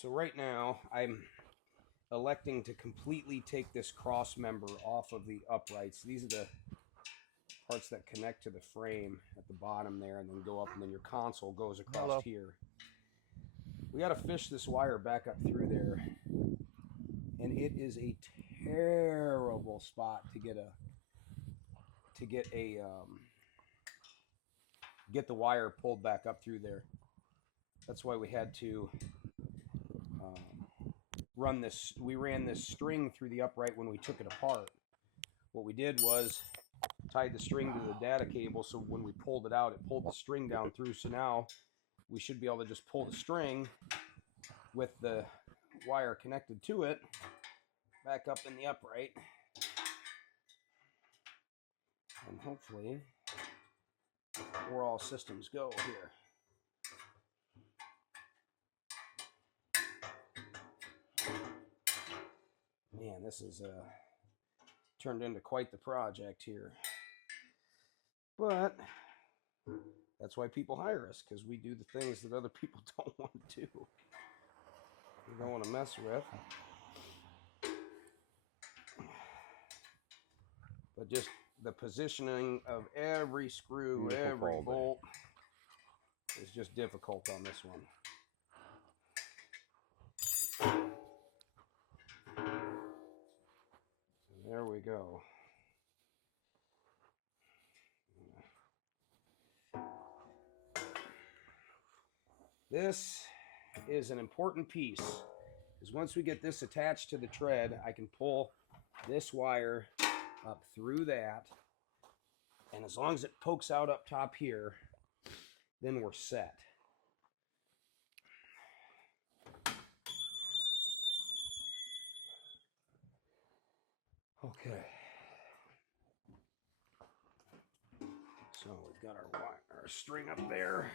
So right now, I'm electing to completely take this cross member off of the uprights. These are the parts that connect to the frame at the bottom there and then go up, and then your console goes across here. We got to fish this wire back up through there, and it is a terrible spot to get the wire pulled back up through there. That's why we had to run this. We ran this string through the upright when we took it apart. What we did was tied the string to the data cable, so when we pulled it out, it pulled the string down through. So now we should be able to just pull the string with the wire connected to it back up in the upright, and hopefully we're all systems go here. Man, this is turned into quite the project here. But that's why people hire us, because we do the things that other people don't want to do. We don't want to mess with. But just the positioning of every screw, every bolt is just difficult on this one. So there we go. This is an important piece, because once we get this attached to the tread, I can pull this wire up through that, and as long as it pokes out up top here, then we're set. Okay. So we've got our string up there.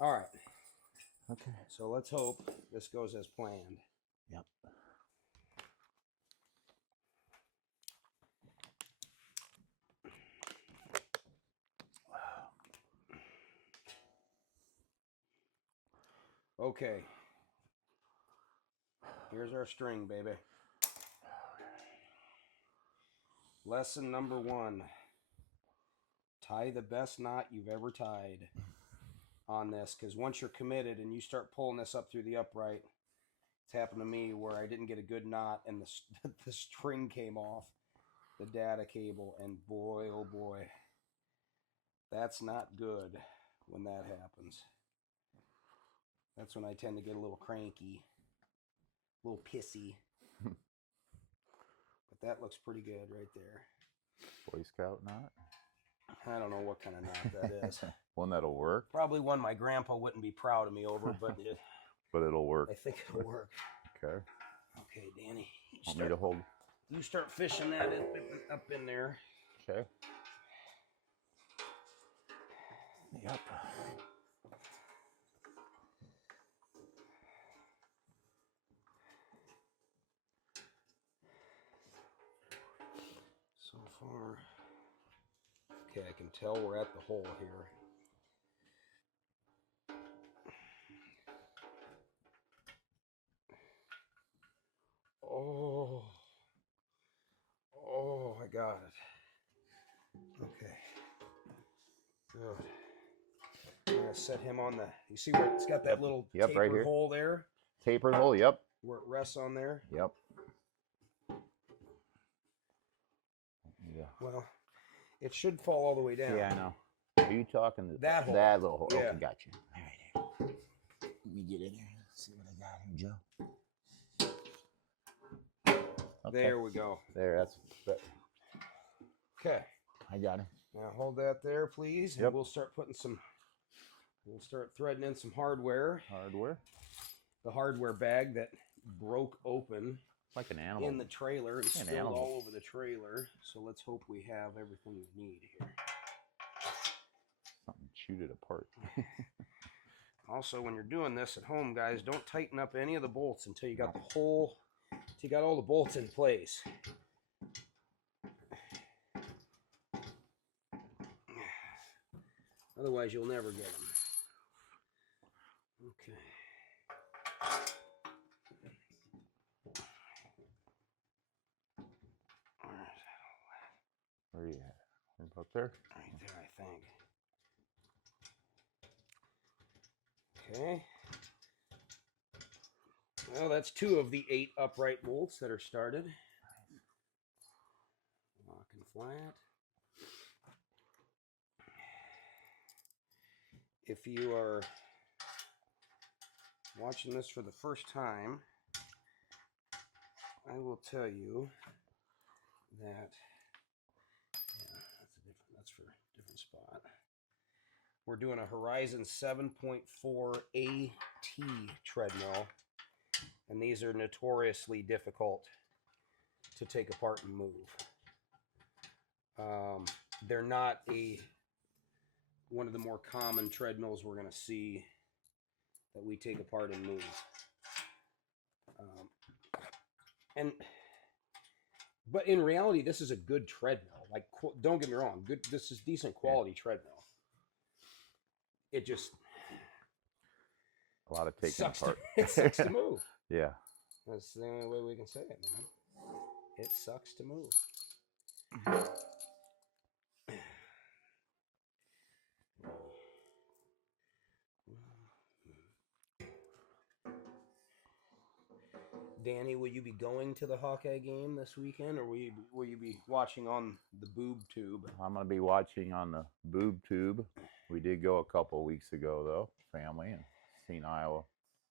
All right. Okay. So let's hope this goes as planned. Yep. Okay. Here's our string, baby. Lesson number 1. Tie the best knot you've ever tied on this, because once you're committed and you start pulling this up through the upright, it's happened to me where I didn't get a good knot and the string came off the data cable, and boy, oh boy, that's not good when that happens. That's when I tend to get a little cranky, a little pissy. But that looks pretty good right there. Boy Scout knot? I don't know what kind of knot that is. One that'll work? Probably one my grandpa wouldn't be proud of me over, but but it'll work. I think it'll work. Okay. Okay, Danny. Want me to hold? You start fishing that up in there. Okay. Yep. So far, okay, I can tell we're at the hole here. Oh, I got it. Okay, good. I'm gonna set him on the. You see where it's got that little tapered right here. hole there? Tapered hole. Yep. Where it rests on there. Yep. Yeah. Well, it should fall all the way down. Yeah, I know. Are you talking to that hole? That little hole. Yeah. Okay, gotcha. All right. Let me get in there. See what I got here, Joe. Okay. There we go. There, that's better. Okay. I got it. Now hold that there, please. Yep. And we'll start threading in some hardware. Hardware. The hardware bag that broke open like an animal in the trailer and like spilled all over the trailer. So let's hope we have everything we need here. Something chewed it apart. Also, when you're doing this at home, guys, don't tighten up any of the bolts until you got all the bolts in place. Otherwise, you'll never get them. Okay. Where are you at? About there? Right there, I think. Okay. Well, that's 2 of the 8 upright bolts that are started. Lock and flat. If you are watching this for the first time, I will tell you that that's for a different spot. We're doing a Horizon 7.4 AT treadmill, and these are notoriously difficult to take apart and move. They're not one of the more common treadmills we're going to see that we take apart and move. But in reality, this is a good treadmill. Like, don't get me wrong, good. This is decent quality treadmill. It just a lot of taking apart. It sucks to move. Yeah. That's the only way we can say it, man. It sucks to move. Danny, will you be going to the Hawkeye game this weekend, or will you be watching on the boob tube? I'm going to be watching on the boob tube. We did go a couple of weeks ago, though, family, and seen Iowa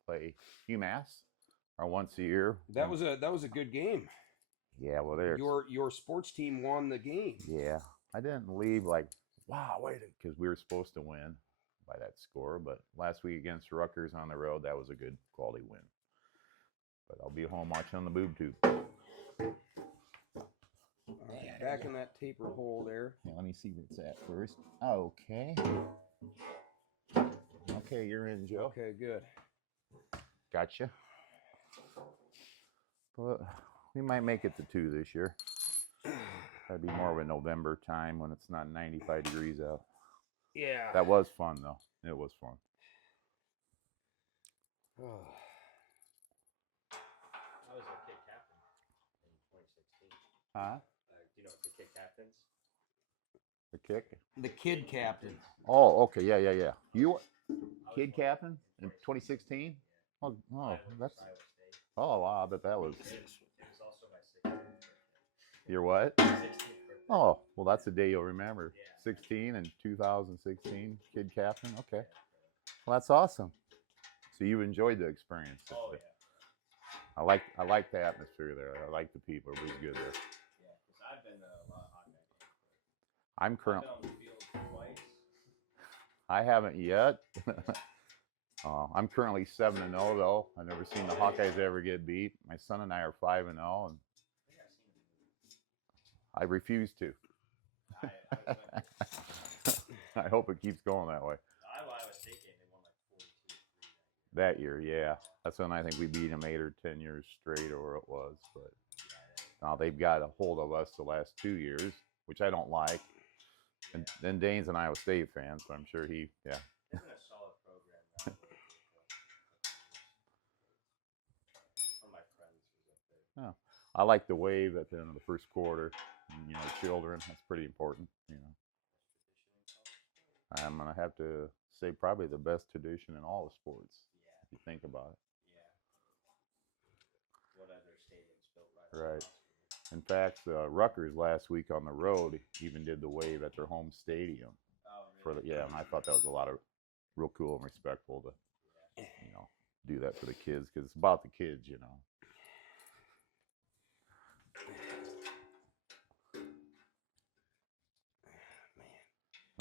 play UMass, or once a year. That was a good game. Yeah, well, your sports team won the game. Yeah, I didn't leave like, wow, wait, because we were supposed to win by that score. But last week against Rutgers on the road, that was a good quality win. But I'll be home watching on the boob tube. All right, back in that taper hole there. Yeah, let me see where it's at first. Okay. Okay, you're in, Joe. Okay, good. Gotcha. But we might make it to 2 this year. That'd be more of a November time when it's not 95 degrees out. Yeah. That was fun, though. It was fun. Oh. I was a kid captain in 2016. Huh? Do you know what the kid captains? The kick? The kid captain. Oh, okay. Yeah. You kid captain in 2016? Oh, that's. Oh, wow. I bet that was. It was also my 16th birthday. Your what? 16th birthday. Oh, well, that's a day you'll remember. Yeah. 16 and 2016, kid captain. Okay. Well, that's awesome. So you enjoyed the experience. Oh, yeah. I like the atmosphere there. I like the people. It was good there. Yeah, because I've been to a lot of Hawkeye games. I'm I've currently. been on the field twice. I haven't yet. I'm currently 7-0 though. I've never seen the Hawkeyes ever get beat. My son and I are 5-0, and I think I've seen them. I refuse to. I hope it keeps going that way. Iowa State game, they won like 42-3 That year, yeah. That's when I think we beat them 8 or 10 years straight, or it was. But now they've got a hold of us the last 2 years, which I don't like. And then Dane's an Iowa State fan, so I'm sure he, yeah. They've been a solid program now. One of my friends was up there. I like the wave at the end of the first quarter. You know, children, that's pretty important, you know. I'm going to have to say probably the best tradition in all the sports, if you think about it. Yeah. What other stadiums built Right. In fact, Rutgers last week on the road even did the wave at their home stadium. Oh, really? And I thought that was a lot of real cool and respectful to, you know, do that for the kids, because it's about the kids, you know.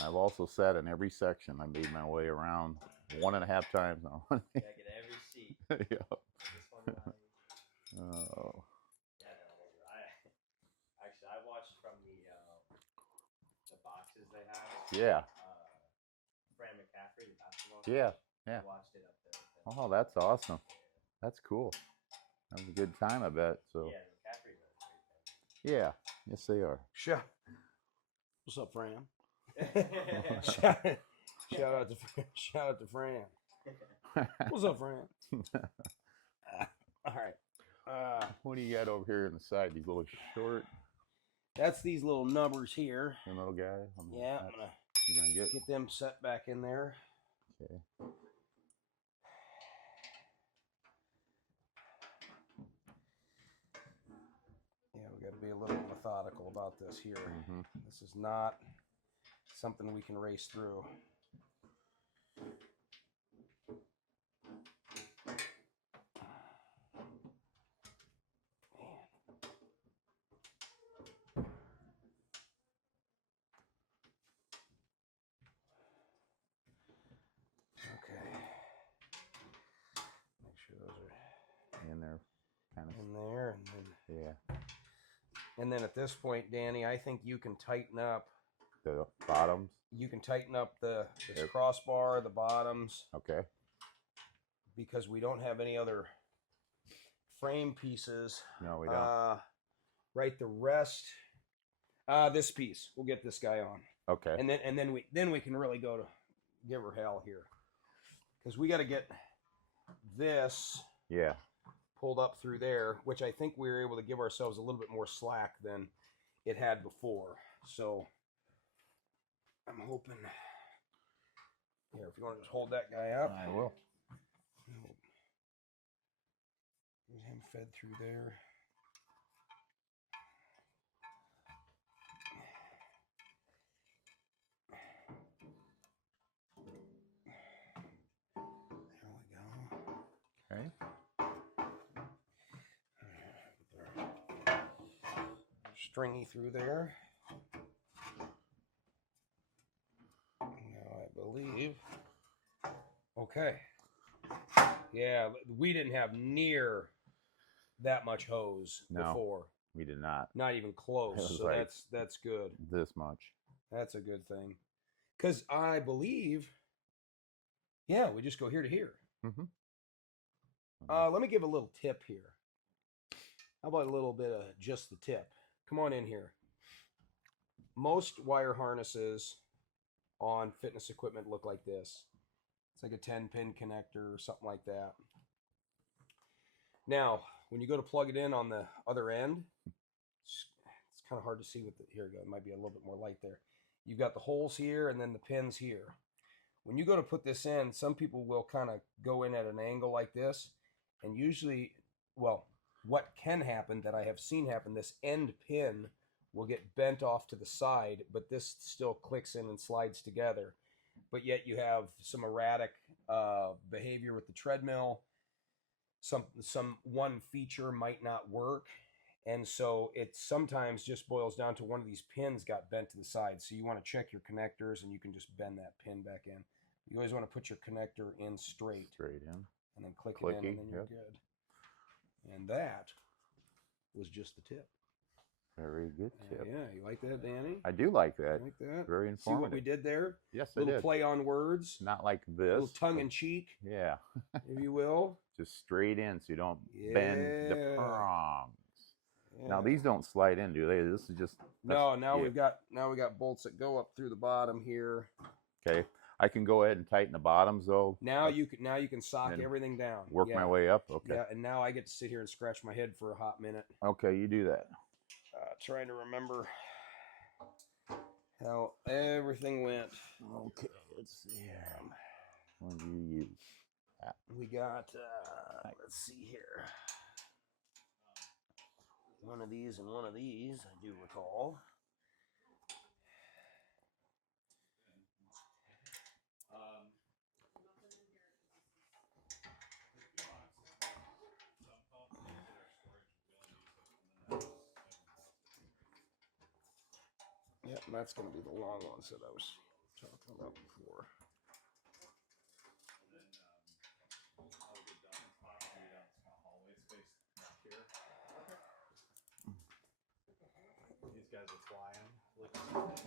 I've also sat in every section. I made my way around 1.5 times now. Yeah, I get every seat. Yeah. This one, Oh. yeah, no, I watched from the boxes they have. Yeah. Fran McCaffrey, the basketball. Yeah. I watched it up there. Oh, that's awesome. That's cool. That was a good time, I bet. So. Yeah, McCaffrey's a great fan. Yeah. Yes, they are. Sure. What's up, Fran? Shout out to Fran. What's up, Fran? All right. What do you got over here on the side? These little short, That's these little numbers here. the little guy. Yeah, I'm gonna You gonna get them set back in there. Okay. Yeah, we got to be a little methodical about this here. Mm-hmm. This is not something we can race through. Okay. Make sure those are In there, kind of. in there, and then Yeah. and then at this point, Danny, I think you can tighten up. The bottoms. You can tighten up this Yep. crossbar, the bottoms, Okay. because we don't have any other frame pieces. No, we don't. Right, the rest. This piece, we'll get this guy on, Okay. and then we can really go to give her hell here, because we got to get this Yeah. pulled up through there, which I think we were able to give ourselves a little bit more slack than it had before. So I'm hoping here, if you want to just hold that guy up. I will. Get him fed through there. There we go. Okay. Stringy through there. Now I believe. Okay. Yeah, we didn't have near that much hose No. before. We did not. Not even close. It was So like- that's good. This much. That's a good thing. Because I believe, yeah, we just go here to here. Mm-hmm. Let me give a little tip here. How about a little bit of just the tip? Come on in here. Most wire harnesses on fitness equipment look like this. It's like a 10-pin connector or something like that. Now, when you go to plug it in on the other end, it's kind of hard to see with here we go. It might be a little bit more light there. You've got the holes here and then the pins here. When you go to put this in, some people will kind of go in at an angle like this, and usually, well, what can happen that I have seen happen, this end pin will get bent off to the side, but this still clicks in and slides together. But yet you have some erratic behavior with the treadmill. Some one feature might not work, and so it sometimes just boils down to one of these pins got bent to the side. So you want to check your connectors, and you can just bend that pin back in. You always want to put your connector in straight in. and then click it in, and then you're Yep. good. And that was just the tip. Very good tip. Yeah, you like that, Danny? I do like You that. like that? Very See what we informative. did there? Yes, I Little did. play on words, Not like a this. little tongue but- in cheek, Yeah. if you will. Just straight in, so you don't bend the Yeah. prongs. Now Yeah. these don't slide in, do they? This is just No, now yeah. we got bolts that go up through the bottom here. Okay. I can go ahead and tighten the bottoms though. Now you can sock And everything down. Work Yeah. my way up. Okay. Yeah, and now I get to sit here and scratch my head for a hot minute, Okay, you do that. trying to remember how everything went. Okay, let's see here. What do you use? We got let's see here. One of these and one of these, I do recall. Yep, and that's going to be the long ones that I was talking about before. These guys are flying.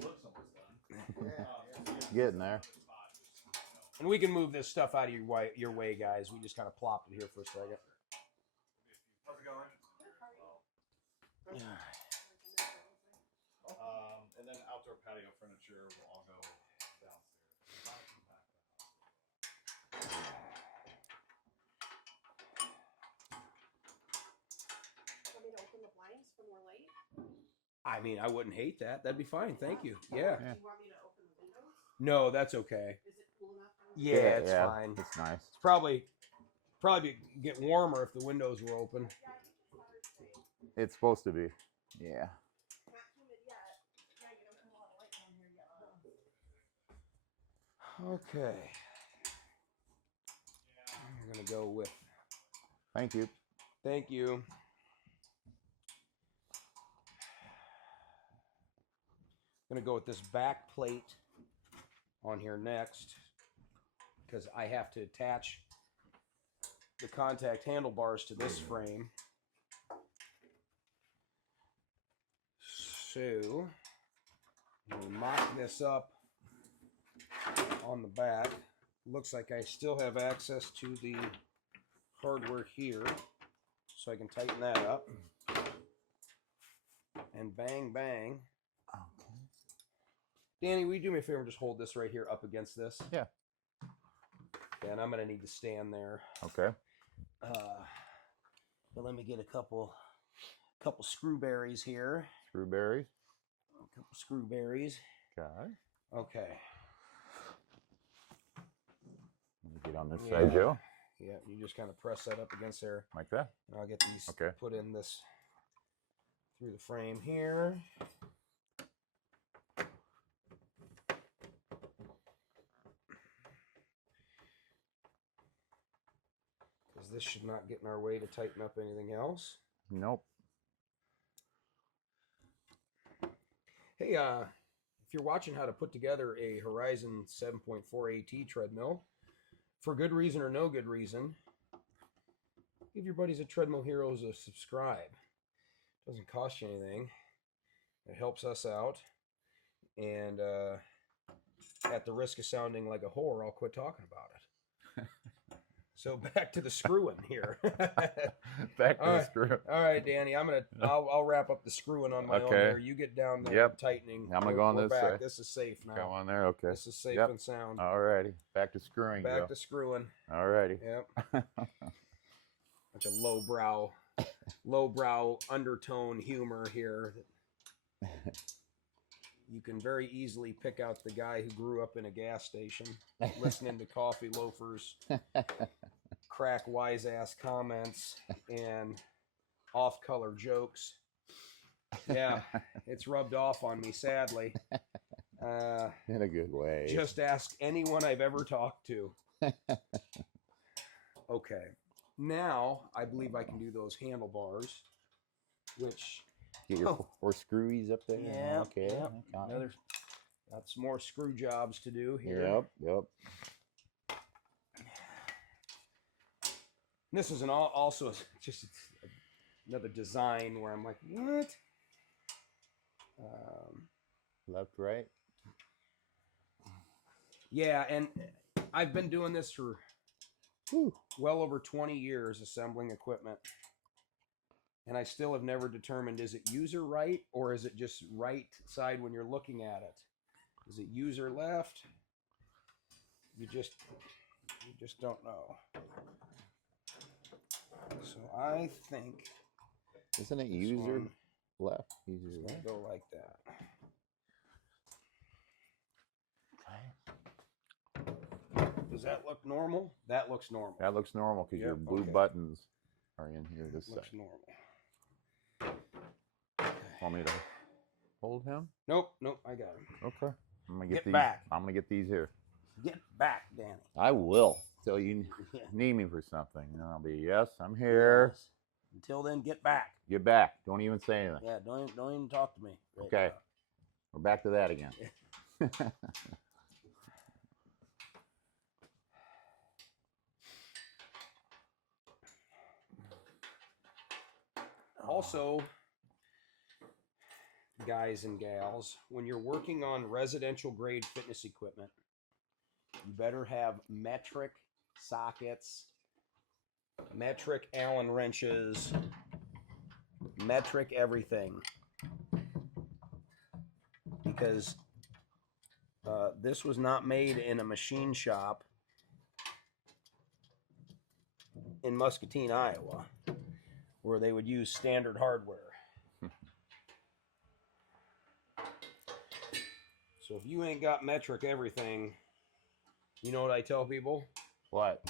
Looks almost done. Getting there. And we can move this stuff out of your way, guys. We just kind of plopped it here for a second. How's it going? Yeah. And then outdoor patio furniture will all go downstairs. I mean, I wouldn't hate that. That'd be fine. Thank you. Yeah. Do you want me to open the windows? No, that's okay. Is it cool enough? Yeah, it's fine. It's nice. It's probably get warmer if the windows were open. It's supposed to be. Yeah. Not humid yet. Yeah, you don't have a lot of light down here yet. Okay. I'm gonna go with. Thank you. Thank you. I'm gonna go with this back plate on here next because I have to attach the contact handlebars to this frame. So we'll mock this up on the back. Looks like I still have access to the hardware here, so I can tighten that up. And bang, bang. Okay. Danny, will you do me a favor and just hold this right here up against this? Yeah. And I'm going to need to stand there. Okay. But let me get a couple screwberries here. Screwberries. A couple screwberries. Okay. Okay. Let me get on this Yeah. side, Joe. Yeah, you just kind of press that up against there. Like that. And I'll get these Okay. put in this through the frame here. Because this should not get in our way to tighten up anything else. Nope. Hey, if you're watching how to put together a Horizon 7.4 AT treadmill, for good reason or no good reason, give your buddies at Treadmillheros a subscribe. Doesn't cost you anything. It helps us out. And at the risk of sounding like a whore, I'll quit talking about it. So back to the screwing here. Back to All the right. screw. All right, Danny, I'll wrap up the screwing on my own Okay. here. You get down there Yep. tightening. I'm gonna We're- go on we're this back. side. This is safe now. Come on there. Okay. This is safe Yep. and sound. Alrighty. Back to screwing, Back Joe. to screwing. Alrighty. Yep. Bunch of lowbrow undertone humor here. You can very easily pick out the guy who grew up in a gas station, listening to coffee loafers, crack wise ass comments, and off-color jokes. Yeah, it's rubbed off on me, sadly. In a good way. Just ask anyone I've ever talked to. Okay, now I believe I can do those handlebars, which Get your four screwies up there. yeah, Okay. yep. Okay. Got some more screw jobs to do here. Yep. Yep. This is also just another design where I'm like, what? Left, right. Yeah, and I've been doing this for Whew. well over 20 years, assembling equipment. And I still have never determined, is it user right or is it just right side when you're looking at it? Is it user left? You just don't know. So I think Isn't it this user one left? User is left. gonna go like that. Does that look normal? That looks normal. That looks normal because your Yep, blue okay. buttons are in here this Looks side. normal. Want me to hold him? Nope, I got him. Okay. I'm gonna get Get these. back. I'm gonna get these here. Get back, Danny. I will. So you Yeah. need me for something, and I'll be yes. I'm here. Yes. Until then, get back. Get back. Don't even say anything. Yeah, don't even talk to me. right Okay. now. We're back to that again. Also, guys and gals, when you're working on residential grade fitness equipment, you better have metric sockets, metric Allen wrenches, metric everything. Because this was not made in a machine shop in Muscatine, Iowa, where they would use standard hardware. So if you ain't got metric everything, you know what I tell people? What?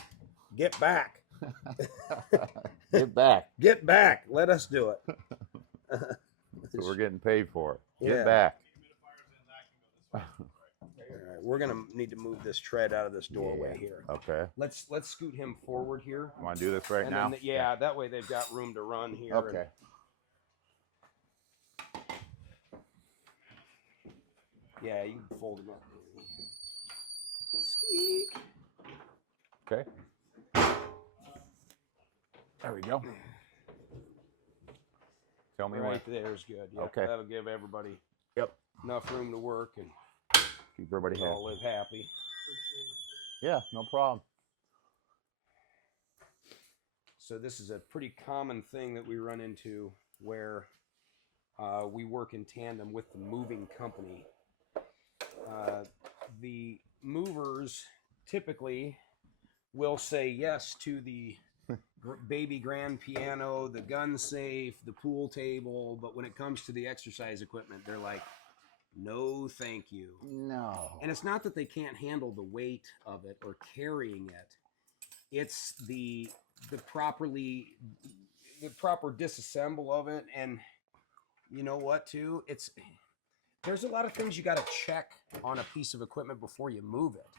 Get back. Get back. Get back. Let us do it. That's what we're getting paid for. Get Yeah. back. All right, we're gonna need to move this tread out of this doorway Yeah. here. Okay. Let's scoot him forward here. You want to do this right And now? then, yeah, that way they've got room to run here. Okay. Yeah, you can fold him up. Squeak. Okay. There we go. Tell me Right when. there's good. Yeah, Okay. that'll give everybody Yep. enough room to work and Keep everybody all happy. live happy. Yeah, no problem. So this is a pretty common thing that we run into where we work in tandem with the moving company. The movers typically will say yes to the baby grand piano, the gun safe, the pool table, but when it comes to the exercise equipment, they're like, no, thank you. No. And it's not that they can't handle the weight of it or carrying it. It's the proper disassemble of it. And you know what, too? There's a lot of things you got to check on a piece of equipment before you move it.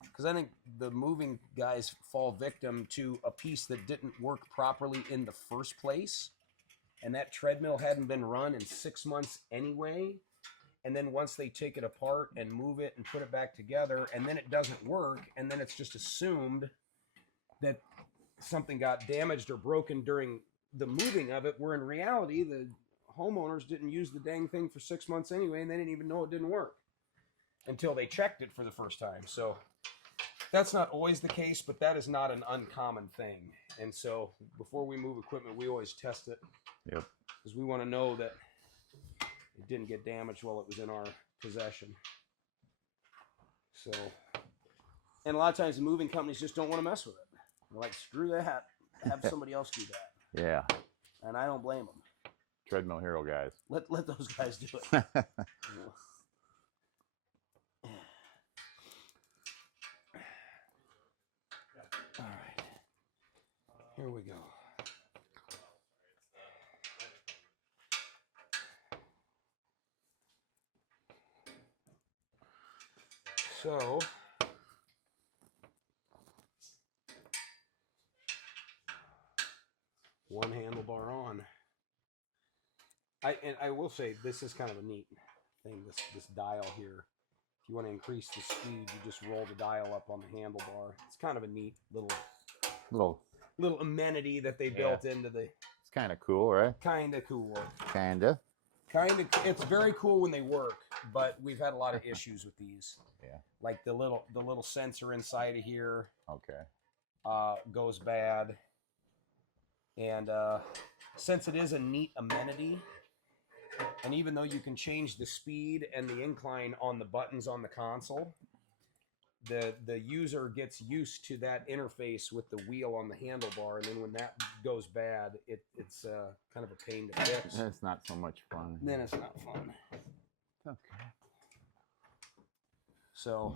Because I think the moving guys fall victim to a piece that didn't work properly in the first place. And that treadmill hadn't been run in 6 months anyway. And then once they take it apart and move it and put it back together, and then it doesn't work, and then it's just assumed that something got damaged or broken during the moving of it, where in reality, the homeowners didn't use the dang thing for 6 months anyway, and they didn't even know it didn't work until they checked it for the first time. So that's not always the case, but that is not an uncommon thing. And so before we move equipment, we always test it. Yep. Because we want to know that it didn't get damaged while it was in our possession. So, and a lot of times the moving companies just don't want to mess with it. They're like, screw that. Have somebody else do that. Yeah. And I don't blame them. Treadmill hero guys. Let those guys do it. All right. Here we go. So, one handlebar on. I will say this is kind of a neat thing. This dial here. If you want to increase the speed, you just roll the dial up on the handlebar. It's kind of a neat little amenity that they built into the. It's kind of cool, right? Kind of cool. Kinda. It's very cool when they work, but we've had a lot of issues with these. Yeah. Like the little sensor inside of here Okay. goes bad. And since it is a neat amenity, and even though you can change the speed and the incline on the buttons on the console, the user gets used to that interface with the wheel on the handlebar, and then when that goes bad, it's kind of a pain to fix. It's not so much fun. Then it's not fun. Okay. So,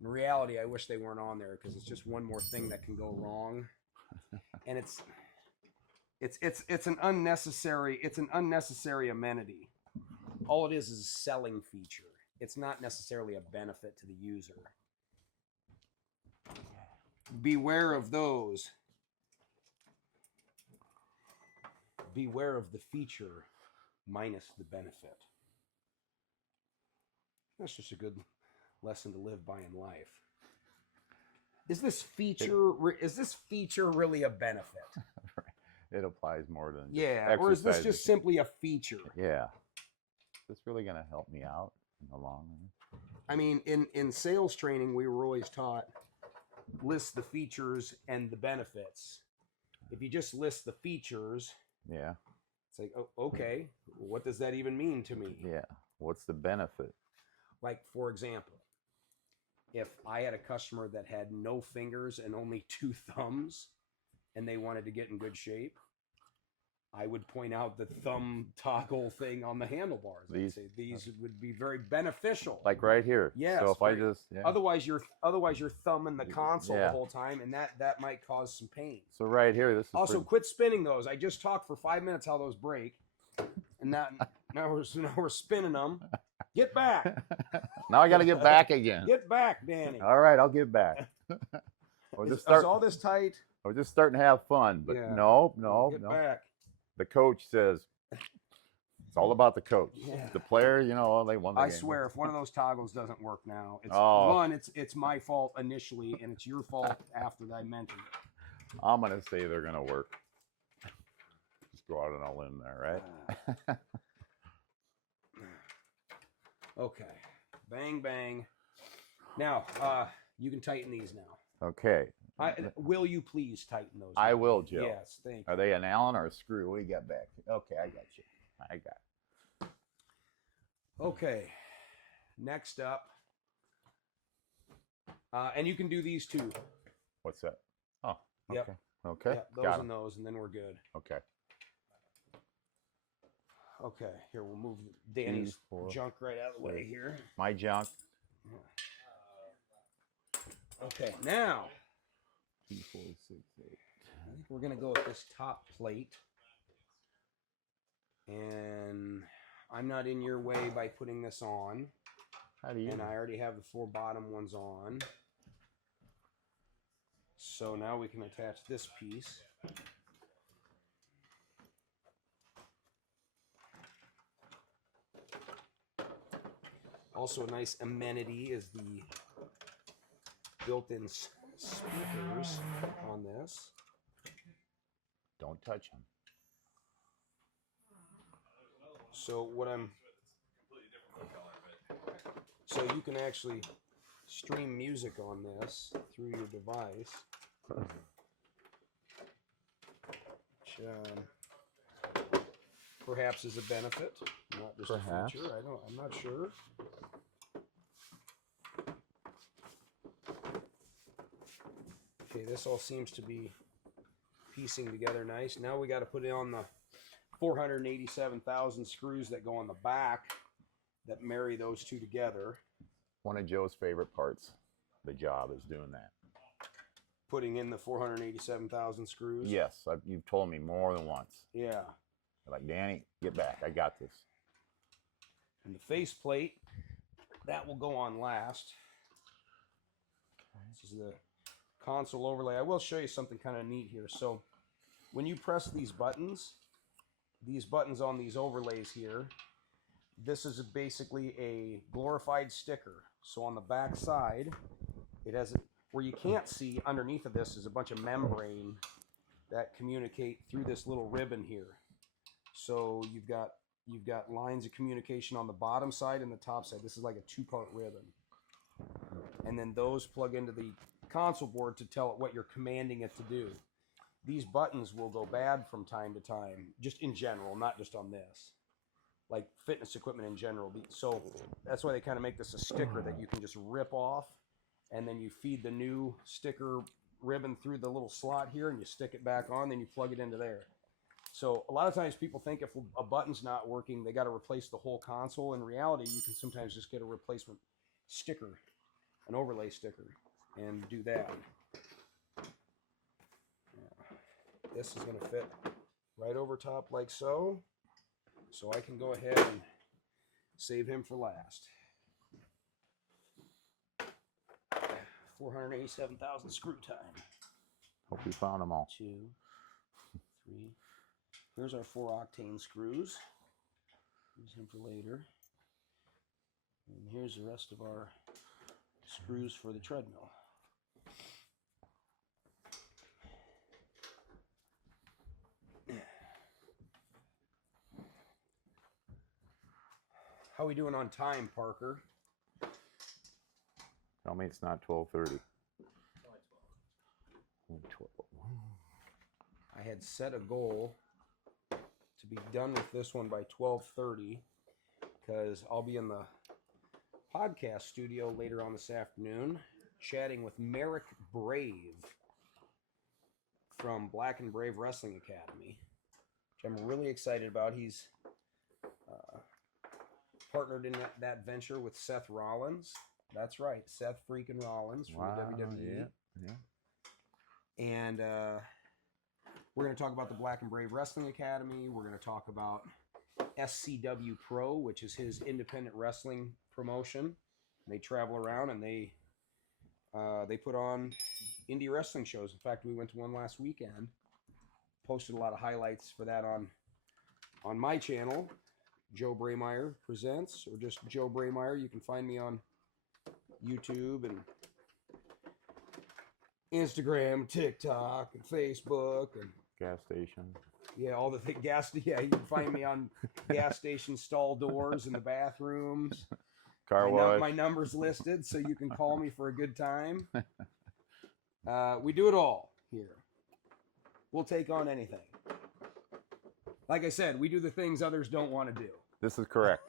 in reality, I wish they weren't on there because it's just one more thing that can go wrong, and it's an unnecessary amenity. All it is a selling feature. It's not necessarily a benefit to the user. Beware of those. Beware of the feature minus the benefit. That's just a good lesson to live by in life. Is this feature really a benefit? It applies more than just Yeah, or is this exercising. just simply a feature? Yeah. Is this really going to help me out in the long run? I mean, in sales training, we were always taught list the features and the benefits. If you just list the features, Yeah. it's like, oh, okay, what does that even mean to me? Yeah. What's the benefit? Like, for example, if I had a customer that had no fingers and only 2 thumbs and they wanted to get in good shape, I would point out the thumb toggle thing on the handlebars. I'd say these would be very beneficial. Like right here. Yes. So if I just otherwise you're thumbing the console the whole time, and that might cause some pain. So right here, this is also quit spinning those. I just talked for 5 minutes how those break, and now we're spinning them. Get back. Now I got to get back again. Get back, Danny. All right, I'll get back. Is all this tight? I was just starting to have fun, but no. Get back. The coach says it's all about the coach. Yeah. The player, you know, they won the game. I swear, if one of those toggles doesn't work now, it's my fault initially, and it's your fault after I mentioned it. I'm gonna say they're gonna work. Just go out on a limb there, right? Okay. Bang, bang. Now, you can tighten these now. Okay. Will you please tighten those? I will, Joe. Yes, thank you. Are they an Allen or a screw? What do you got back? Okay, I got you. I got it. Okay. Next up. And you can do these too. What's that? Oh, okay. Yep. Okay. Yep, those and those, and then we're good. Okay. Okay, here we'll move Danny's junk right out of the way here. My junk. Okay, now 2, 4, 6, 8. I think we're gonna go with this top plate, and I'm not in your way by putting this on. How do you? And I already have the 4 bottom ones on. So now we can attach this piece. Also, a nice amenity is the built-in speakers on this. Don't touch them. So you can actually stream music on this through your device, which perhaps is a benefit, not just a feature. I'm not sure. Okay, this all seems to be piecing together nice. Now we got to put it on the 487,000 screws that go on the back that marry those two together. One of Joe's favorite parts of the job is doing that. Putting in the 487,000 screws? Yes, you've told me more than once. Yeah. You're like, Danny, get back. I got this. And the faceplate, that will go on last. This is the console overlay. I will show you something kind of neat here. So when you press these buttons on these overlays here, this is basically a glorified sticker. So on the back side, it has where you can't see underneath of this is a bunch of membrane that communicate through this little ribbon here. So you've got lines of communication on the bottom side and the top side. This is like a 2-part ribbon. And then those plug into the console board to tell it what you're commanding it to do. These buttons will go bad from time to time, just in general, not just on this. Like fitness equipment in general. So that's why they kind of make this a sticker that you can just rip off, and then you feed the new sticker ribbon through the little slot here, and you stick it back on, then you plug it into there. So a lot of times people think if a button's not working, they got to replace the whole console. In reality, you can sometimes just get a replacement sticker, an overlay sticker, and do that. This is going to fit right over top like so. So I can go ahead and save him for last. 487,000 screw time. Hope you found them all. 2, 3. Here's our 4-octane screws. Use him for later. And here's the rest of our screws for the treadmill. How we doing on time, Parker? Tell me it's not 12:30. Only 12. I had set a goal to be done with this one by 12:30 because I'll be in the podcast studio later on this afternoon chatting with Merrick Brave from Black and Brave Wrestling Academy, I'm really excited about. He's partnered in that venture with Seth Rollins. That's right, Seth freaking Rollins from the WWE. Yeah. And we're going to talk about the Black and Brave Wrestling Academy. We're going to talk about SCW Pro, which is his independent wrestling promotion. They travel around and they put on indie wrestling shows. In fact, we went to one last weekend. Posted a lot of highlights for that on my channel, Joe Braymeyer Presents, or just Joe Braymeyer. You can find me on YouTube and Instagram, TikTok, and Facebook, and Gas station. yeah, all the Yeah, you can find me on gas station stall doors in the bathrooms. Car wash. My number's listed, so you can call me for a good time. We do it all here. We'll take on anything. Like I said, we do the things others don't want to do. This is correct.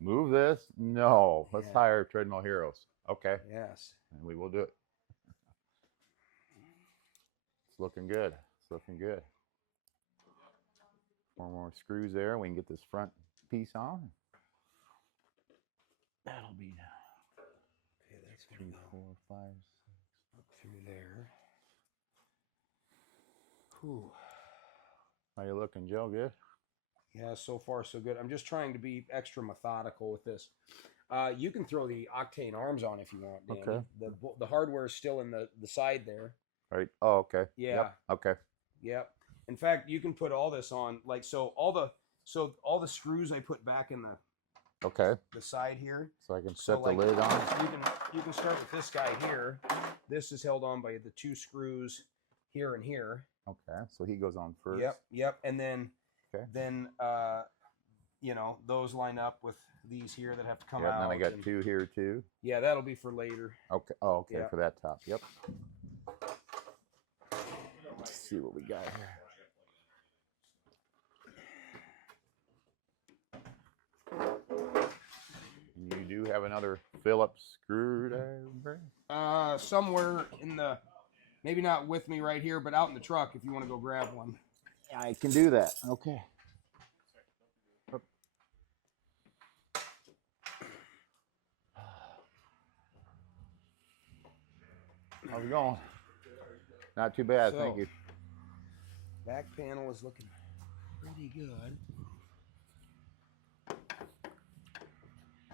Move this? No. Let's Yeah. hire Treadmillheros. Okay. Yes. And we will do it. It's looking good. It's looking good. 4 more screws there. We can get this front piece on. That'll be Okay, that's 3, 4, 5, 6. up through there. Whew. How you looking, Joe? Good? Yeah, so far so good. I'm just trying to be extra methodical with this. You can throw the Octane arms on if you want, Danny. Okay. The hardware is still in the side there. Right. Oh, okay. Yeah. Yep. Okay. Yep. In fact, you can put all this on, like, so all the screws I put back in Okay. the side here. So I can So set the like, lid on. you can start with this guy here. This is held on by the 2 screws here and here. Okay. So he goes on first. Yep. And then Okay. those line up with these here that have to come Yeah, out. and then I got 2 here too. Yeah, that'll be for later. Okay. Oh, okay. Yeah. For that top. Yep. Let's see what we got here. You do have another Phillips screwdriver? Somewhere in the, maybe not with me right here, but out in the truck if you want to go grab one. I can do that. Okay. How's it going? Not too bad, thank So, you. Back panel is looking pretty good.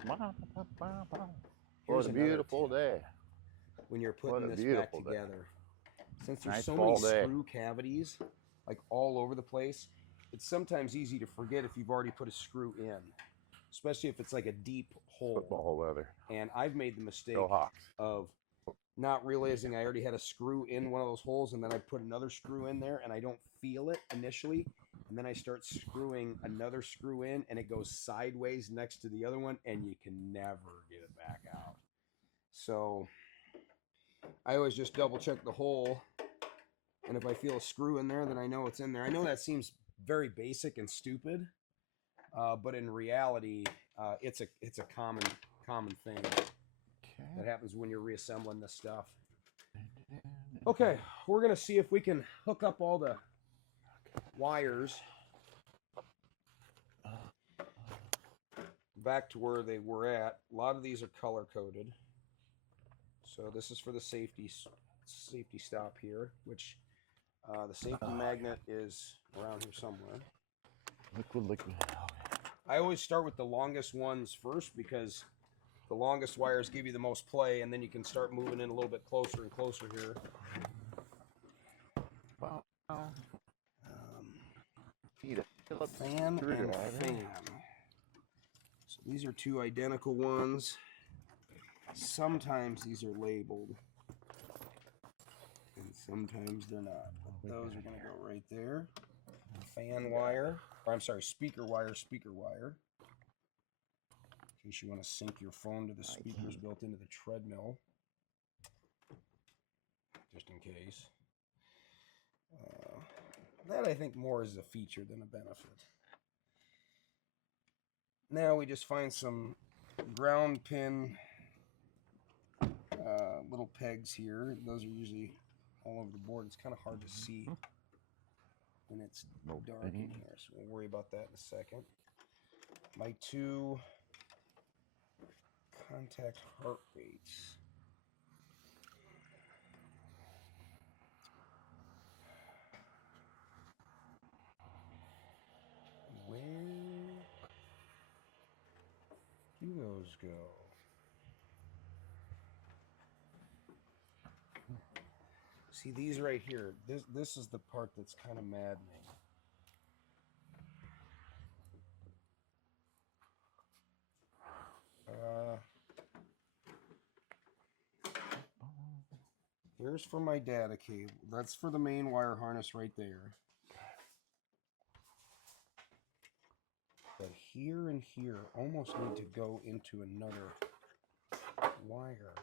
What Here's a another beautiful tip. day. When you're What putting a this back beautiful day. together, since there's Nice so fall many day. screw cavities like all over the place, it's sometimes easy to forget if you've already put a screw in, especially if it's like a deep hole. Football weather. And I've made the mistake Go Hawks. of not realizing I already had a screw in one of those holes, and then I put another screw in there and I don't feel it initially, and then I start screwing another screw in and it goes sideways next to the other one and you can never get it back out. So I always just double check the hole, and if I feel a screw in there, then I know it's in there. I know that seems very basic and stupid, but in reality, it's a common thing that happens when you're reassembling this stuff. Okay, we're gonna see if we can hook up all the wires back to where they were at. A lot of these are color coded, so this is for the safety stop here, which the safety magnet is around here somewhere. Liquid. I always start with the longest ones first because the longest wires give you the most play, and then you can start moving in a little bit closer and closer here. Fan and fan. So these are 2 identical ones. Sometimes these are labeled, and sometimes they're not. But those are going to go right there. Fan wire, or I'm sorry, speaker wire. In case you want to sync your phone to the speakers built into the treadmill, just in case. That I think more is a feature than a benefit. Now we just find some ground pin little pegs here. Those are usually all over the board. It's kind of hard to see. when it's Nope. dark in here, so we'll worry about that in a second. My 2 contact heart rates. Where do those go? See, these right here, this is the part that's kind of maddening. Here's for my data cable. That's for the main wire harness right there. But here and here almost need to go into another wire.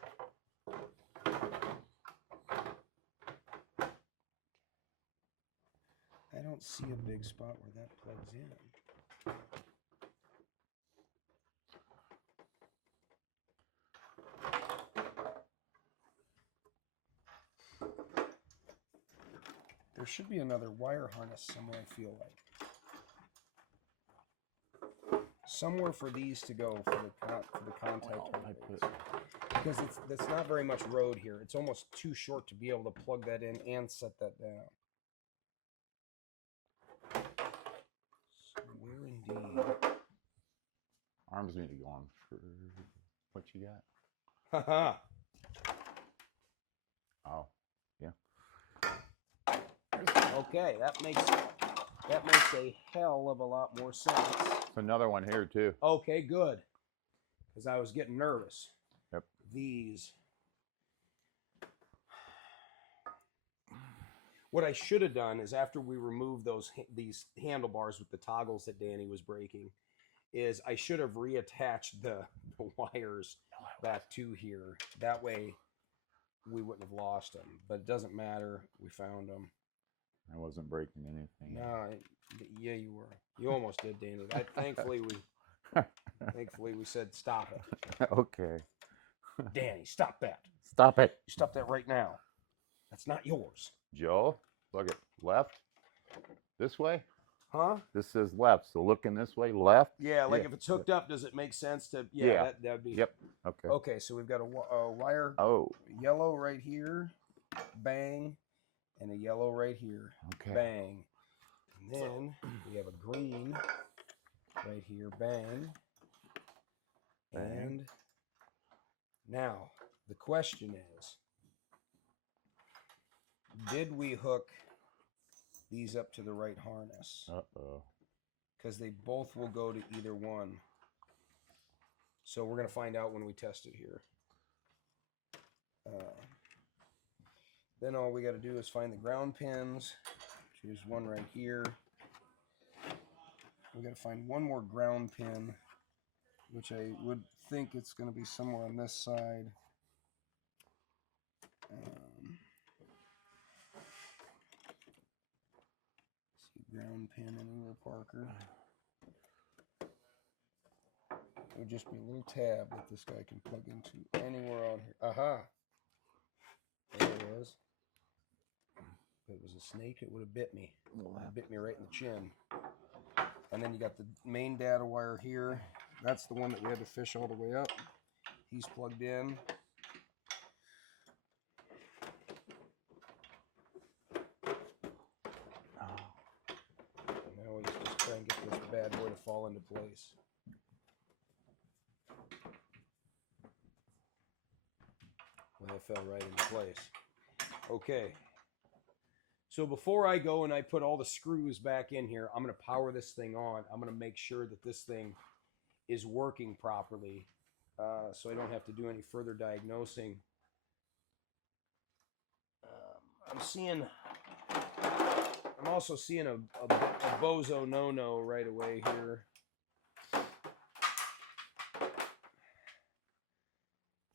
I don't see a big spot where that plugs in. There should be another wire harness somewhere, I feel like. Somewhere for these to go for the contact harness. Because it's not very much road here. It's almost too short to be able to plug that in and set that down. So where indeed? Arms need to go on for what you got. Haha. Oh, yeah. Okay, that makes a hell of a lot more sense. There's another one here too. Okay, good. Because I was getting nervous. Yep. These. What I should have done is after we removed these handlebars with the toggles that Danny was breaking, is I should have reattached the wires back to here. That way we wouldn't have lost them. But it doesn't matter. We found them. I wasn't breaking anything. No, yeah, you were. You almost did, Danny. Thankfully we said stop it. Okay. Danny, stop that. Stop it. You stop that right now. That's not yours. Joe, look at left. This way? Huh? This says left, so looking this way, left? Yeah, like if it's hooked up, does it make sense to... Yeah, that'd be... Yep, okay. Okay, so we've got a wire... Oh. Yellow right here, bang, and a yellow right here, Okay. bang. And then we have a green right here, bang. And now, the question is, did we hook these up to the right harness? Uh-oh. Because they both will go to either one. So we're going to find out when we test it here. Then all we got to do is find the ground pins. There's one right here. We got to find one more ground pin, which I would think it's going to be somewhere on this side. See ground pin anywhere, Parker? It would just be a little tab that this guy can plug into anywhere on here. Aha! There it is. If it was a snake, it would have bit me. It would have bit me right in the chin. And then you got the main data wire here. That's the one that we had to fish all the way up. He's plugged in. Now we just try and get this bad boy to fall into place. Well, that fell right into place. Okay. So before I go and I put all the screws back in here, I'm going to power this thing on. I'm going to make sure that this thing is working properly, so I don't have to do any further diagnosing. I'm also seeing a bozo no-no right away here.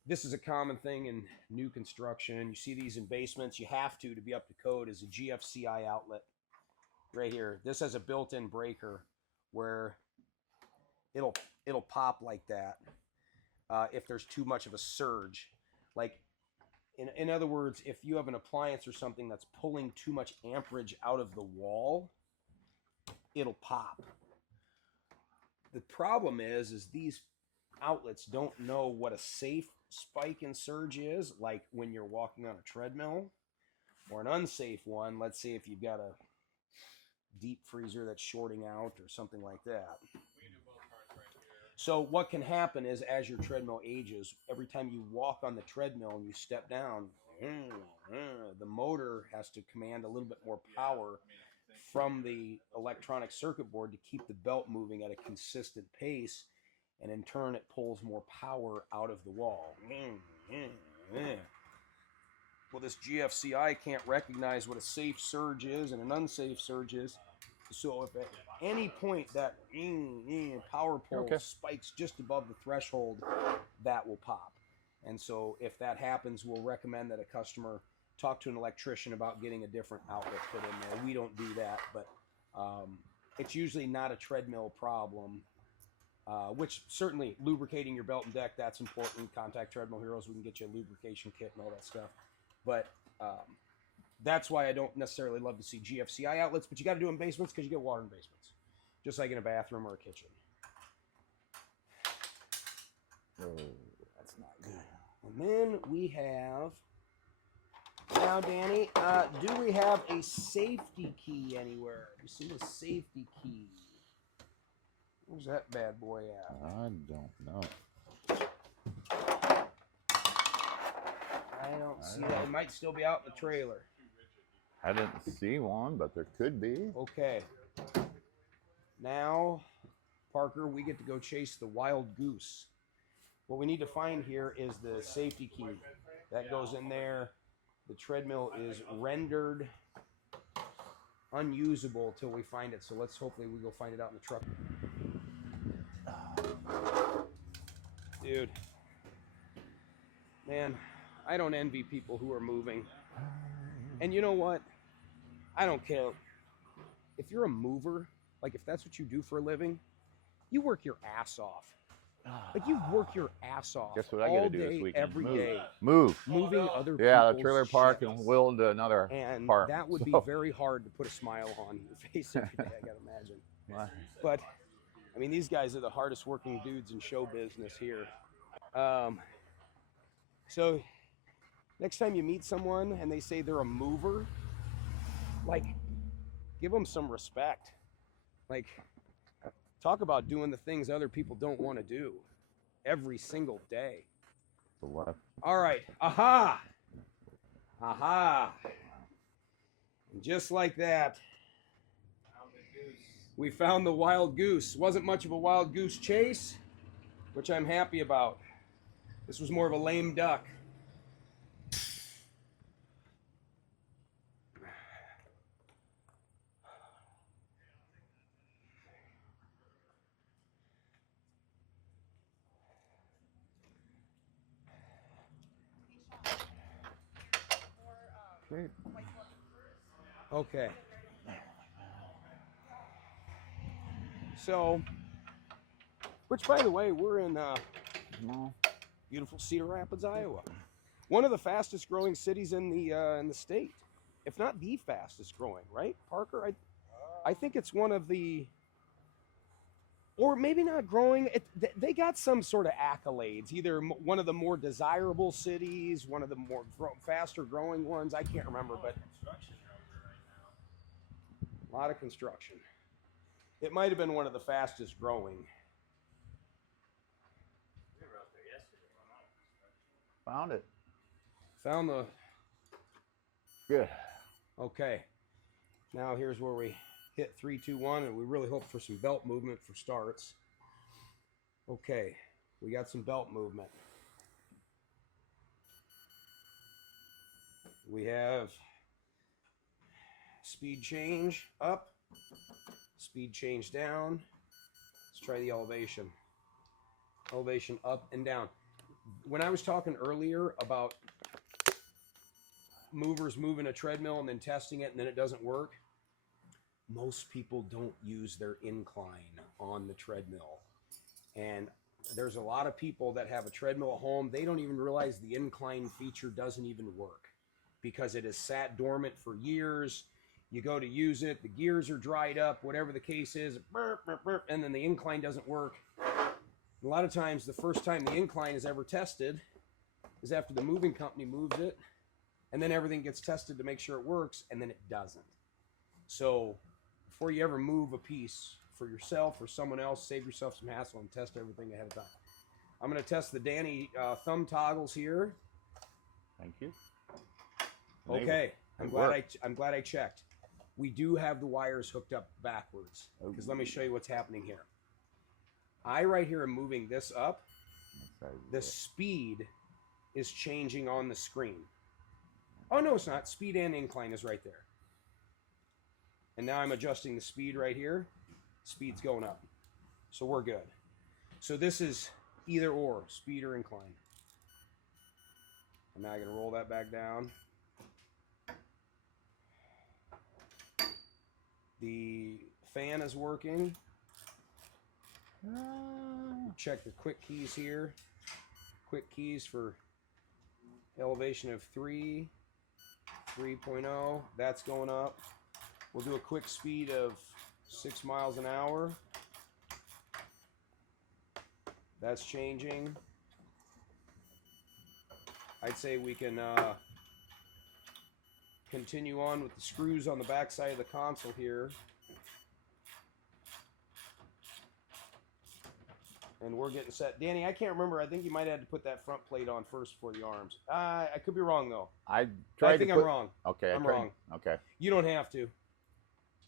This is a common thing in new construction. You see these in basements. You have to be up to code, is a GFCI outlet right here. This has a built-in breaker where it'll pop like that if there's too much of a surge. Like, in other words, if you have an appliance or something that's pulling too much amperage out of the wall, it'll pop. The problem is these outlets don't know what a safe spike and surge is, like when you're walking on a treadmill, or an unsafe one. Let's say if you've got a deep freezer that's shorting out or something like that. So what can happen is, as your treadmill ages, every time you walk on the treadmill and you step down, the motor has to command a little bit more power from the electronic circuit board to keep the belt moving at a consistent pace, and in turn it pulls more power out of the wall. Well, this GFCI can't recognize what a safe surge is and an unsafe surge is. So if at any point that power pull spikes just above the threshold, that will pop. And so if that happens, we'll recommend that a customer talk to an electrician about getting a different outlet put in there. We don't do that, but it's usually not a treadmill problem, which certainly lubricating your belt and deck, that's important. Contact Treadmillheros, we can get you a lubrication kit and all that stuff. But that's why I don't necessarily love to see GFCI outlets, but you got to do them in basements because you get water in basements, just like in a bathroom or a kitchen. Oh, that's not good. And then we have, now Danny, do we have a safety key anywhere? You see the safety key? Where's that bad boy at? I don't know. I don't see that. It might still be out in the trailer. I didn't see one, but there could be. Okay. Now, Parker, we get to go chase the wild goose. What we need to find here is the safety key. That goes in there. The treadmill is rendered unusable till we find it. So let's hopefully we go find it out in the truck. Dude. Man, I don't envy people who are moving. And you know what? I don't care. If you're a mover, like if that's what you do for a living, you work your ass off. Like you work your ass off. Guess what I all gotta do this day, weekend? every Move. day. Move. Moving other people's Yeah, the trailer park shit. and wheel to another And park. that would be So- very hard to put a smile on your face every day, I gotta imagine. Why? But I mean, these guys are the hardest working dudes in show business here. So next time you meet someone and they say they're a mover, like, give them some respect. Like, talk about doing the things other people don't want to do every single day. The left. All right. Aha! Aha! And just like that, we found the wild goose. Wasn't much of a wild goose chase, which I'm happy about. This was more of a lame duck. Okay. So, which by the way, we're in beautiful Cedar Rapids, Iowa. One of the fastest growing cities in the state, if not the fastest growing, right, Parker? I think it's one of the, or maybe not growing. They got some sort of accolades. Either one of the more desirable cities, one of the more faster growing ones. I can't remember, but a lot of construction. It might have been one of the fastest growing. Found it. Found the. Good. Okay. Now here's where we hit 3, 2, 1, and we really hope for some belt movement for starts. Okay, we got some belt movement. We have speed change up, speed change down. Let's try the elevation. Elevation up and down. When I was talking earlier about movers moving a treadmill and then testing it and then it doesn't work, most people don't use their incline on the treadmill. And there's a lot of people that have a treadmill at home. They don't even realize the incline feature doesn't even work because it has sat dormant for years. You go to use it, the gears are dried up, whatever the case is, burp, burp, burp, and then the incline doesn't work. A lot of times, the first time the incline is ever tested is after the moving company moves it, and then everything gets tested to make sure it works, and then it doesn't. So before you ever move a piece for yourself or someone else, save yourself some hassle and test everything ahead of time. I'm going to test the Danny thumb toggles here. Thank you. Okay, I'm glad I checked. We do have the wires hooked up backwards, because let me show you what's happening here. I right here am moving this up. The speed is changing on the screen. Oh, no, it's not. Speed and incline is right there. And now I'm adjusting the speed right here. Speed's going up. So we're good. So this is either or, speed or incline. And now I'm going to roll that back down. The fan is working. Check the quick keys here. Quick keys for elevation of 3, 3.0. That's going up. We'll do a quick speed of 6 miles an hour. That's changing. I'd say we can continue on with the screws on the back side of the console here. And we're getting set. Danny, I can't remember. I think you might have had to put that front plate on first before the arms. I could be wrong, though. I think I'm wrong. Okay. I'm wrong. Okay. You don't have to.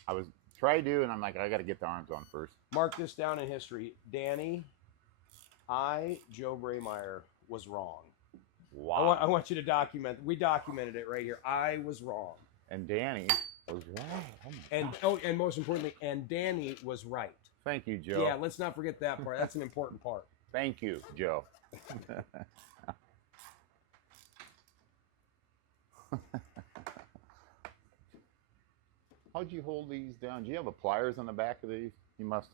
I was trying to, and I'm like, I got to get the arms on first. Mark this down in history. Danny, Joe Braymeyer, was wrong. Wow. I want you to document. We documented it right here. I was wrong. And Danny was right. And most importantly, and Danny was right. Thank you, Joe. Yeah, let's not forget that part. That's an important part. Thank you, Joe. How'd you hold these down? Do you have a pliers on the back of these? You must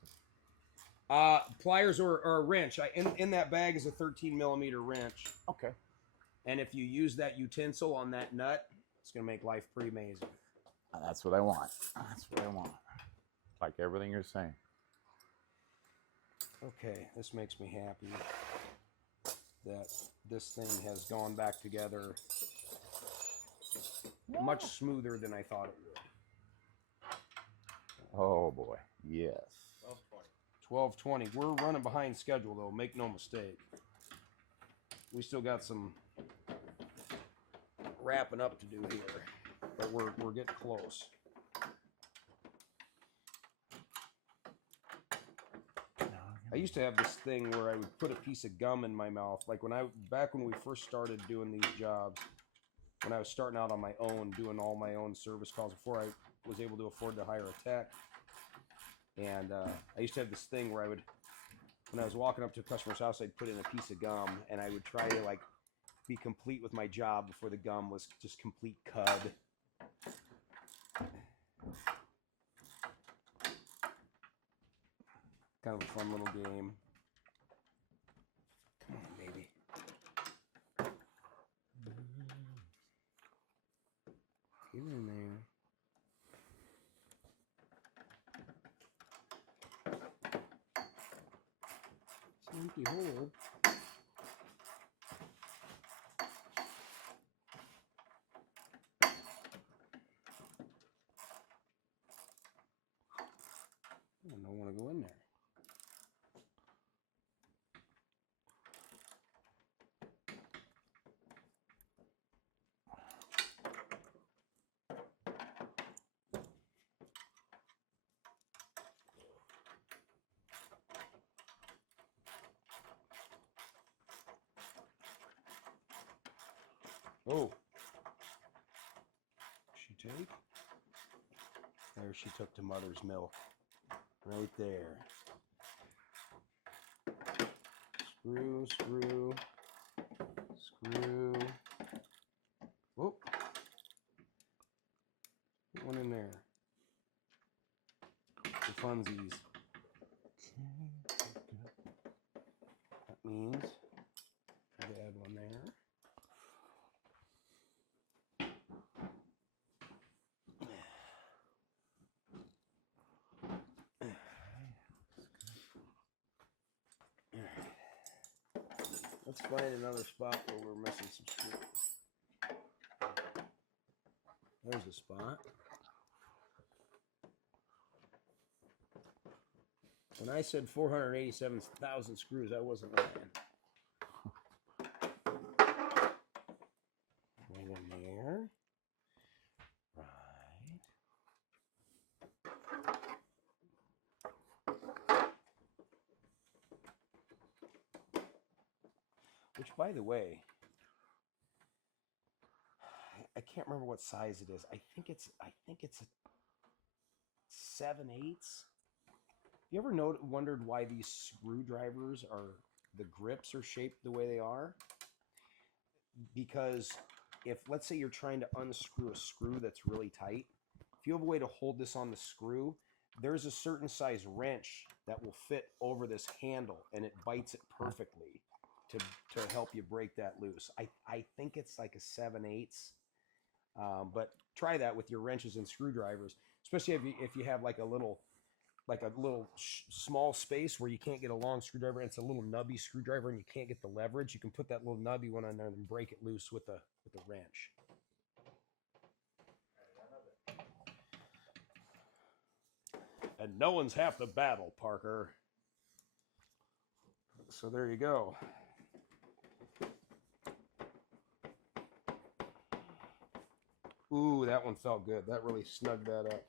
have. Pliers or a wrench. In that bag is a 13 millimeter wrench. Okay. And if you use that utensil on that nut, it's going to make life pretty amazing. That's what I want. That's what I want. Like everything you're saying. Okay, this makes me happy that this thing has gone back together much smoother than I thought it would. Oh boy, yes. 12:20. We're running behind schedule though, make no mistake. We still got some wrapping up to do here, but we're getting close. I used to have this thing where I would put a piece of gum in my mouth, like back when we first started doing these jobs, when I was starting out on my own, doing all my own service calls before I was able to afford to hire a tech. And I used to have this thing where when I was walking up to a customer's house, I'd put in a piece of gum, and I would try to like be complete with my job before the gum was just complete cud. Kind of a fun little game. Come on, baby. Get in there. It's an empty hole. I don't want to go in there. Oh. She take? There she took to mother's milk. Right there. Screw, screw, screw. Whoop. Put one in there. For funsies. That means I could add one there. Let's find another spot where we're missing some screws. There's a spot. When I said 487,000 screws, I wasn't lying. Right in there. Right. Which, by the way, I can't remember what size it is. I think it's a 7/8. You ever wondered why these screwdrivers the grips are shaped the way they are? Because if, let's say, you're trying to unscrew a screw that's really tight, if you have a way to hold this on the screw, there's a certain size wrench that will fit over this handle, and it bites it perfectly to help you break that loose. I think it's like a 7/8. But try that with your wrenches and screwdrivers, especially if you have like a little small space where you can't get a long screwdriver and it's a little nubby screwdriver and you can't get the leverage. You can put that little nubby one on there and break it loose with a wrench. And no one's half the battle, Parker. So there you go. Ooh, that one felt good. That really snugged that up.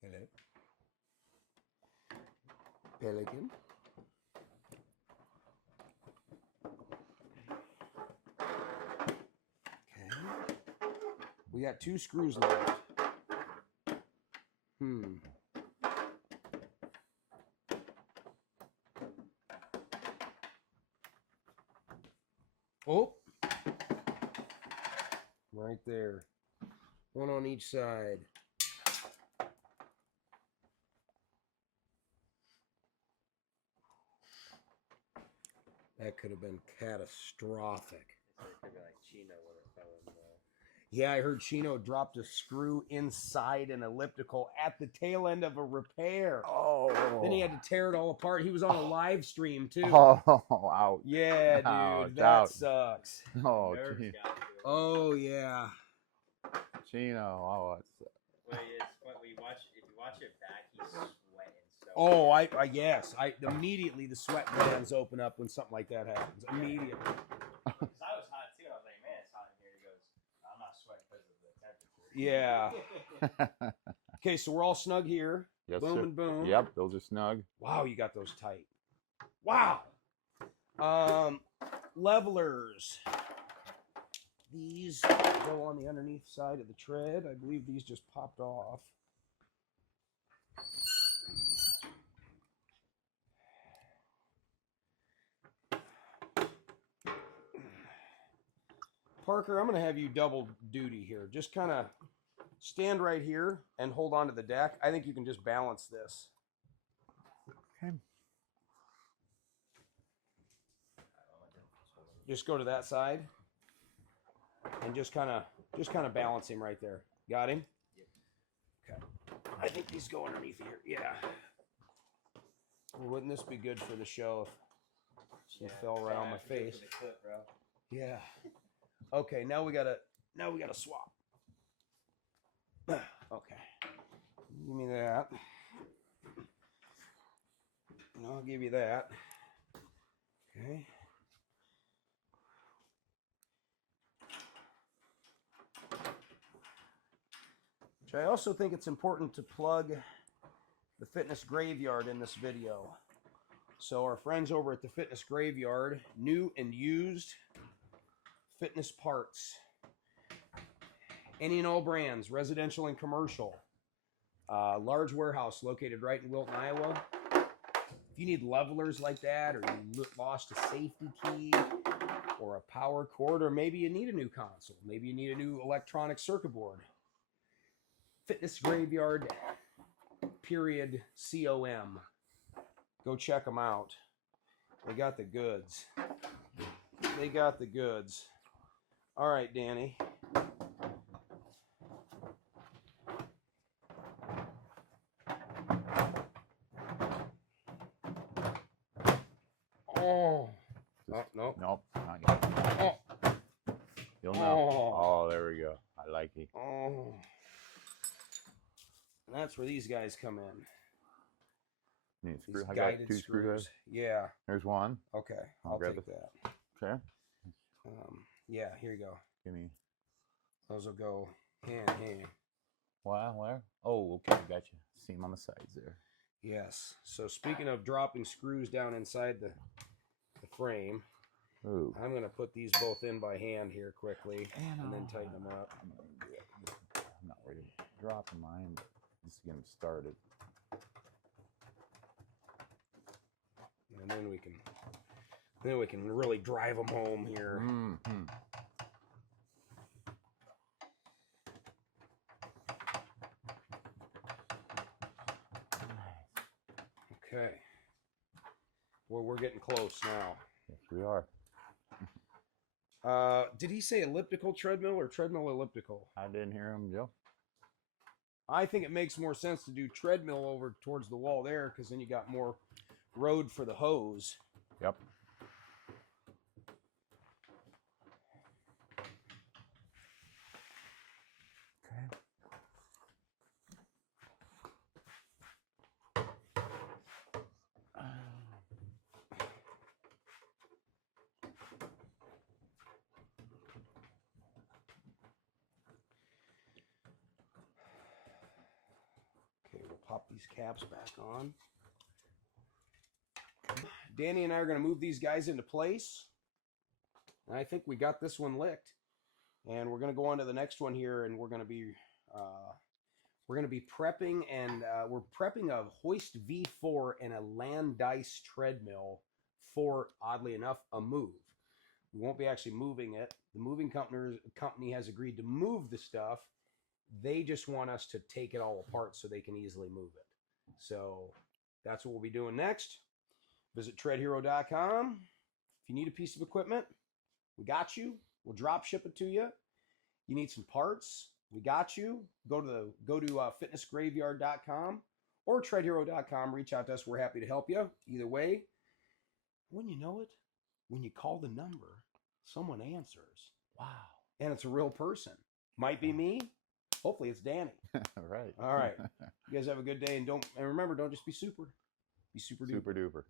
Hello. Pelican. Okay. We got 2 screws left. Oh. Right there. One on each side. That could have been catastrophic. It could be like Chino when it fell in the... Yeah, I heard Chino dropped a screw inside an elliptical at the tail end of a repair. Oh. Then he had to tear it all apart. He was on a live stream too. Oh, ouch. Yeah, dude, Ouch, that ouch. sucks. Oh, Nerves gee. got to it. Oh yeah. Chino. Oh, it's... Well, if you watch it back, he's sweating so Oh, bad. yes. Immediately the sweat glands open up when something like that happens. Immediately. Because I was hot too. I was like, man, it's hot in here. He goes, I'm not sweating because of the temperature. Yeah. Okay, so we're all snug here. Yes, Boom sir. and boom. Yep, those are snug. Wow, you got those tight. Wow. Levelers. These go on the underneath side of the tread. I believe these just popped off. Parker, I'm going to have you double duty here. Just kind of stand right here and hold on to the deck. I think you can just balance this. Okay. Just go to that side and just kind of balance him right there. Got him? Okay. I think these go underneath here. Yeah. Well, wouldn't this be good for the show if she fell right on my face? Clip, bro. Yeah. Okay, now we gotta swap. Okay. Give me that. And I'll give you that. Okay. So I also think it's important to plug the Fitness Graveyard in this video. So our friends over at the Fitness Graveyard, new and used fitness parts. Any and all brands, residential and commercial. Large warehouse located right in Wilton, Iowa. If you need levelers like that, or you lost a safety key, or a power cord, or maybe you need a new console, maybe you need a new electronic circuit board. Fitness Graveyard, .com. Go check them out. They got the goods. They got the goods. All right, Danny. that's where these guys come in. Need a These screw? I got guided 2 screwdrivers. Yeah. There's one. Okay. I'll I'll grab take that. Okay. Yeah. Here you go. Give me. Those will go hand in hand. Wow, where? Oh, okay, gotcha. See them on the sides there. Yes. So speaking of dropping screws down inside the frame, Ooh. I'm going to put these both in by hand here quickly and then tighten them up. I'm gonna do it. I'm not worried about dropping mine, but just to get them started. And then we can really drive them home here. Mm-hmm. Okay. Well, we're getting close now. Yes, we are. Did he say elliptical treadmill or treadmill elliptical? I didn't hear him, Joe. I think it makes more sense to do treadmill over towards the wall there because then you got more road for the hose. Yep. Okay. Okay, we'll pop these caps back on. Danny and I are going to move these guys into place. And I think we got this one licked. And we're going to go on to the next one here, and we're going to be prepping, and we're prepping a Hoist V4 and a Landis treadmill for, oddly enough, a move. We won't be actually moving it. The moving company has agreed to move the stuff. They just want us to take it all apart so they can easily move it. So that's what we'll be doing next. Visit treadhero.com. If you need a piece of equipment, we got you. We'll drop ship it to you. You need some parts, we got you. Go to fitnessgraveyard.com or treadhero.com. Reach out to us. We're happy to help you. Either way, when you know it, when you call the number, someone answers. Wow. And it's a real person. Might be me. Hopefully it's Danny. Right. All right. You guys have a good day, and remember, don't just be super. Be super duper. Super duper.